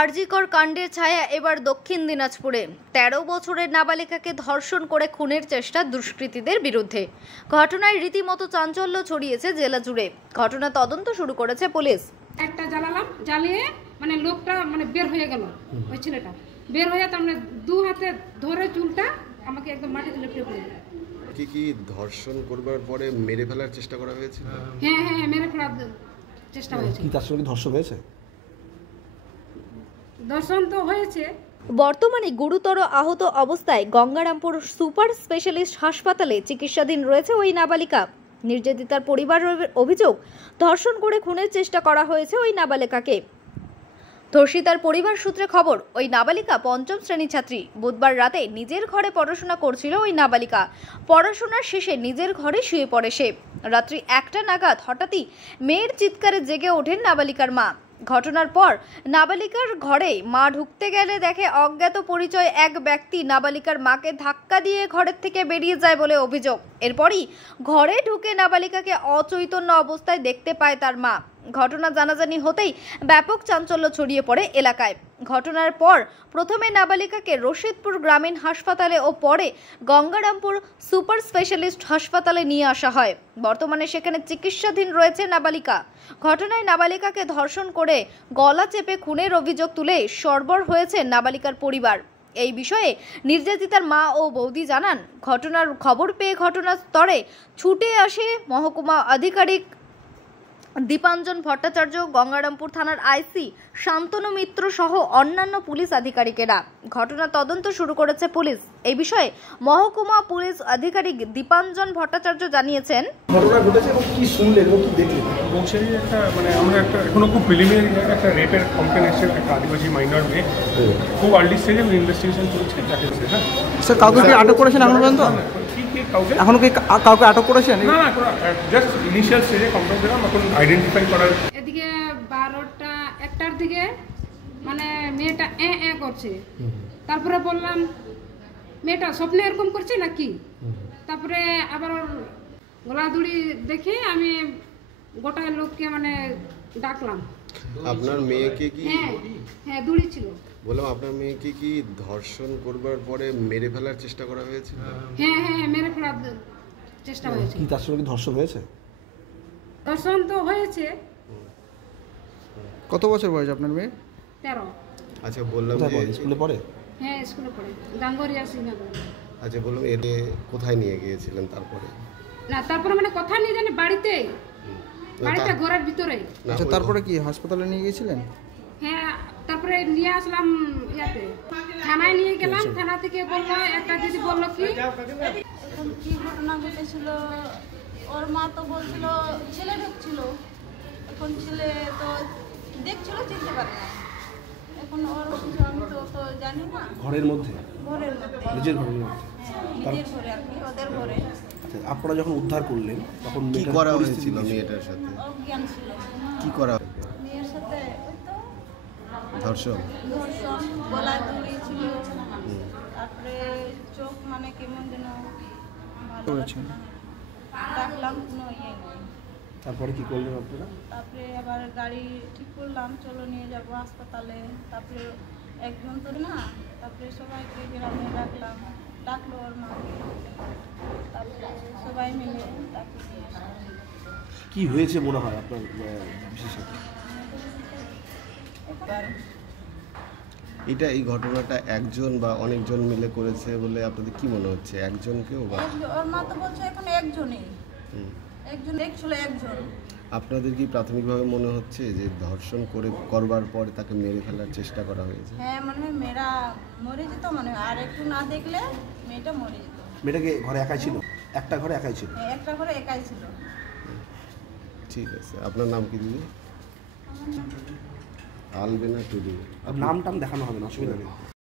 আরজিকর কাণ্ডের ছায়া এবার দক্ষিণ দিনাজপুরে ১৩ বছরের নাবালিকাকে ধর্ষণ করে খুনের চেষ্টা দুষ্কৃতীদের বিরুদ্ধে। ঘটনায় রীতিমতো চাঞ্চল্য ছড়িয়েছে জেলা জুড়ে। ঘটনা তদন্ত শুরু করেছে পুলিশ। একটা জ্বালালাম, জ্বালিয়ে লোকটা বের হয়ে গেল। ওই ছেলেটা বের হয়ে তার দু হাতে ধরে চুলটা আমাকে একদম মাটিতে লেপটে পড়ে দিল। কি ধর্ষণ করবার পরে মেরে ফেলার চেষ্টা করা হয়েছে? হ্যাঁ হ্যাঁ, মেরে ফেলার চেষ্টা হয়েছে। কি তার সঙ্গে ধর্ষণ হয়েছে? দর্শন তো হয়েছে। বর্তমানে গুরুতর আহত অবস্থায় গঙ্গারামপুর সুপার স্পেশালিস্ট হাসপাতালে চিকিৎসাধীন রয়েছে ওই নাবালিকা। নির্যাতিতার পরিবারের অভিযোগ, ধর্ষণ করে খুনের চেষ্টা করা হয়েছে ওই নাবালিকাকে। ধর্ষিতার পরিবার সূত্রে খবর, ওই নাবালিকা পঞ্চম শ্রেণীর ছাত্রী। বুধবার রাতে নিজের ঘরে পড়াশোনা করছিল ওই নাবালিকা। পড়াশোনার শেষে নিজের ঘরে শুয়ে পড়ে সে। রাত্রি ১টা নাগাদ হঠাৎই মেয়ের চিৎকারে জেগে ওঠেন নাবালিকার মা। ঘটনার পর নাবালিকার ঘরে মা ঢুকতে গেলে দেখে অজ্ঞাত পরিচয় এক ব্যক্তি নাবালিকার মাকে ধাক্কা দিয়ে ঘরের থেকে বেরিয়ে যায় বলে অভিযোগ। এরপরই ঘরে ঢুকে নাবালিকাকে অচৈতন্য অবস্থায় দেখতে পায় তার মা। ঘটনা জানাজানি হতেই ব্যাপক চাঞ্চল্য ছড়িয়ে পড়ে এলাকায়। ঘটনার পর প্রথমে নাবালিকাকে রশিদপুর গ্রামীণ হাসপাতালে ও পরে গঙ্গারামপুর সুপার স্পেশালিস্ট হাসপাতালে নিয়ে আসা হয়। বর্তমানে সেখানে চিকিৎসাধীন রয়েছে নাবালিকা। ঘটনায় নাবালিকাকে ধর্ষণ করে গলা চেপে খুনের অভিযোগ তুলে সরবর হয়েছে নাবালিকার পরিবার। এই বিষয়ে নির্যাতিতার মা ও বৌদি জানান, ঘটনার খবর পেয়ে ঘটনাস্থলে ছুটে আসে মহকুমা আধিকারিক দীপাঞ্জন ভট্টাচার্য, গঙ্গারামপুর থানার আইসি শান্তনু মিত্র সহ অন্যান্য পুলিশ আধিকারিকেরা। ঘটনা তদন্ত শুরু করেছে পুলিশ। এই বিষয়ে মহকুমা পুলিশ আধিকারিক দীপাঞ্জন ভট্টাচার্য জানিয়েছেন, ঘটনা ঘটেছে এবং কি শুনলেন ও কি দেখলেন? বংশেরই একটা আমরা একটা এখনো খুব প্রিলিমিনারি একটা রেপের কমপ্লেন এসেছে, একটা আদিবাসী মাইনর মেয়ে। খুব আর্লি স্টেজে ইনভেস্টিগেশন চলছে। হ্যাঁ স্যার, কাউকে কি আটক করেছেন এখনো পর্যন্ত? এখনো কি কাউকে আটক করেছেন? না, জাস্ট ইনিশিয়াল স্টেজে কমপ্লেন দিলাম, এখন আইডেন্টিফাই করার। এদিকে ১২টা ১টার দিকে মেয়েটা করছে। তারপরে বললাম মেয়েটা স্বপ্নে এরকম করছে নাকি। তারপরে আবার ওর গোলাধুড়ি দেখে আমি গোটা লোককে ডাকলাম। আপনার মেয়েকে কি? হ্যাঁ, দুড়ি ছিল। বললাম আপনার মেয়েকে কি ধর্ষণ করবার পরে মেরে ফেলার চেষ্টা করা হয়েছে? হ্যাঁ হ্যাঁ, মেরে ফেলার চেষ্টা হয়েছে। কি তার সঙ্গে ধর্ষণ হয়েছে? দর্শন তো হয়েছে। কত বছর বয়স আপনার মেয়ে? ১৩। আচ্ছা, বললাম যে স্কুলে পড়ে? হ্যাঁ, স্কুলে পড়ে, গাঙ্গরিয়া সিংহাবাদ। আচ্ছা, বললাম এতে কোথায় নিয়ে গিয়েছিলেন তারপরে? না, তারপরে কোথায় নিয়ে জানি, বাড়িতে ঘরের ভিতরে। আচ্ছা, তারপরে কি হাসপাতালে নিয়ে গিয়েছিলেন? হ্যাঁ, তারপরে নিয়ে আসলাম ইয়াতে, থানায় নিয়ে গেলাম। থানা থেকে বললো, একটা দিদি বললো কি এখন কি ঘটনা ঘটেছিল, ওর মা তো বলছিল ছেলে ঢুকছিল। এখন ছেলে তো দেখছিল, চিনতে পারে না। এখন ওর কিছু আমি তো জানি না। ঘরের মধ্যে? ঘরের মধ্যে, নিজের ঘরের মধ্যে? হ্যাঁ, নিজের ঘরে আর কি, ওদের ঘরে। আচ্ছা, আপনারা যখন উদ্ধার করলেন তখন কি করা হয়েছিল মেয়েটার সাথে? অজ্ঞান ছিল। কি করা? মেয়ের সাথে ওই তো ধর্ষণ, গলায় দড়ি ছিল। তারপরে চোখ কেমন যেন ডাকলাম, কোনো ইয়ে নেই। তারপরে কি করলেন আপনারা? তারপরে আবার গাড়ি ঠিক করলাম, চলো নিয়ে যাবো হাসপাতালে। তারপরে একজন তো না, তারপরে সবাইকে গ্রামে ডাকলো ওর মাকে। তারপরে সবাই মিলে তাকে নিয়ে আসলাম। কি হয়েছে মনে হয় আপনার বিশেষত? এই ঘটনাটা একজন বা অনেকজন মিলে করেছে বলে আপনাদের কি মনে হচ্ছে? একজন কেউ বা? ওর মা তো বলছে এখন একজনই, একজন দেখছিল একজন। আপনাদের কি প্রাথমিকভাবে মনে হচ্ছে যে ধর্ষণ করবার পরে তাকে মেরে ফেলার চেষ্টা করা হয়েছে? হ্যাঁ, মেয়েরা মরে যেত মনে হয়, আর একটু না দেখলে মেয়েটা মরে যেত। মেয়েটাকে ঘরে একাই ছিল? একটা ঘরে একাই ছিল? হ্যাঁ, একটা ঘরে একাই ছিল। ঠিক আছে, আপনার নাম কি দিদি? আলবেনা টুডু। নাম টাম দেখানো হবে না, অসুবিধা নেই।